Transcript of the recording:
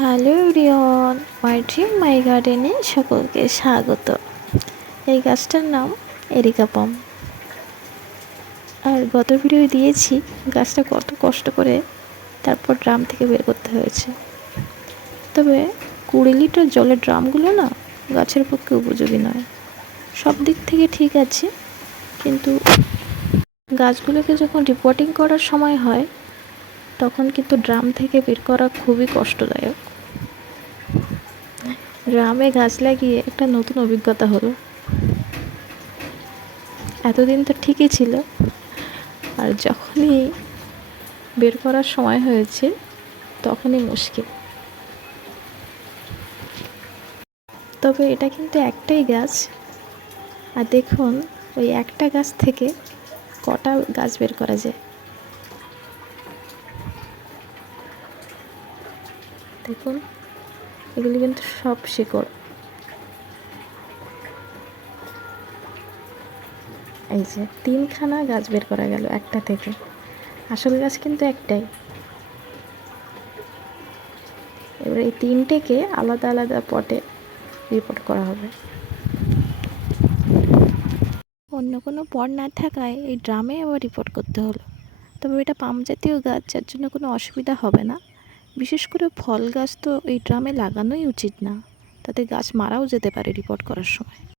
Hello everyone, my dream মাই গার্ডেনে সকলকে স্বাগত। এই গাছটার নাম এরিকা পাম। আর গত ভিডিও দিয়েছি গাছটা কত কষ্ট করে তারপর ড্রাম থেকে বের করতে হয়েছে। তবে 20 লিটার জলের ড্রামগুলো না গাছের পক্ষে উপযোগী নয়। সব দিক থেকে ঠিক আছে, কিন্তু গাছগুলোকে যখন রিপোর্টিং করার সময় হয় তখন কিন্তু ড্রাম থেকে বের করা খুবই কষ্টদায়ক। ড্রামে গাছ লাগিয়ে একটা নতুন অভিজ্ঞতা হলো। এতদিন তো ঠিকই ছিল, আর যখনই বের করার সময় হয়েছে তখনই মুশকিল। তবে এটা কিন্তু একটাই গাছ, আর দেখুন ওই একটা গাছ থেকে কটা গাছ বের করা যায়। দেখুন এগুলি কিন্তু সব শিকড়। এই যে 3খানা গাছ বের করা গেল একটা থেকে। আসল গাছ কিন্তু একটাই। এবার এই 3টেকে আলাদা আলাদা পটে রিপোর্ট করা হবে। অন্য কোনো পট না থাকায় এই ড্রামে আবার রিপোর্ট করতে হলো। তবে এটা পাম জাতীয় গাছ, যার জন্য কোনো অসুবিধা হবে না। বিশেষ করে ফল গাছ তো এই ড্রামে লাগানোই উচিত না, তাতে গাছ মারাও যেতে পারে রিপোর্ট করার সময়।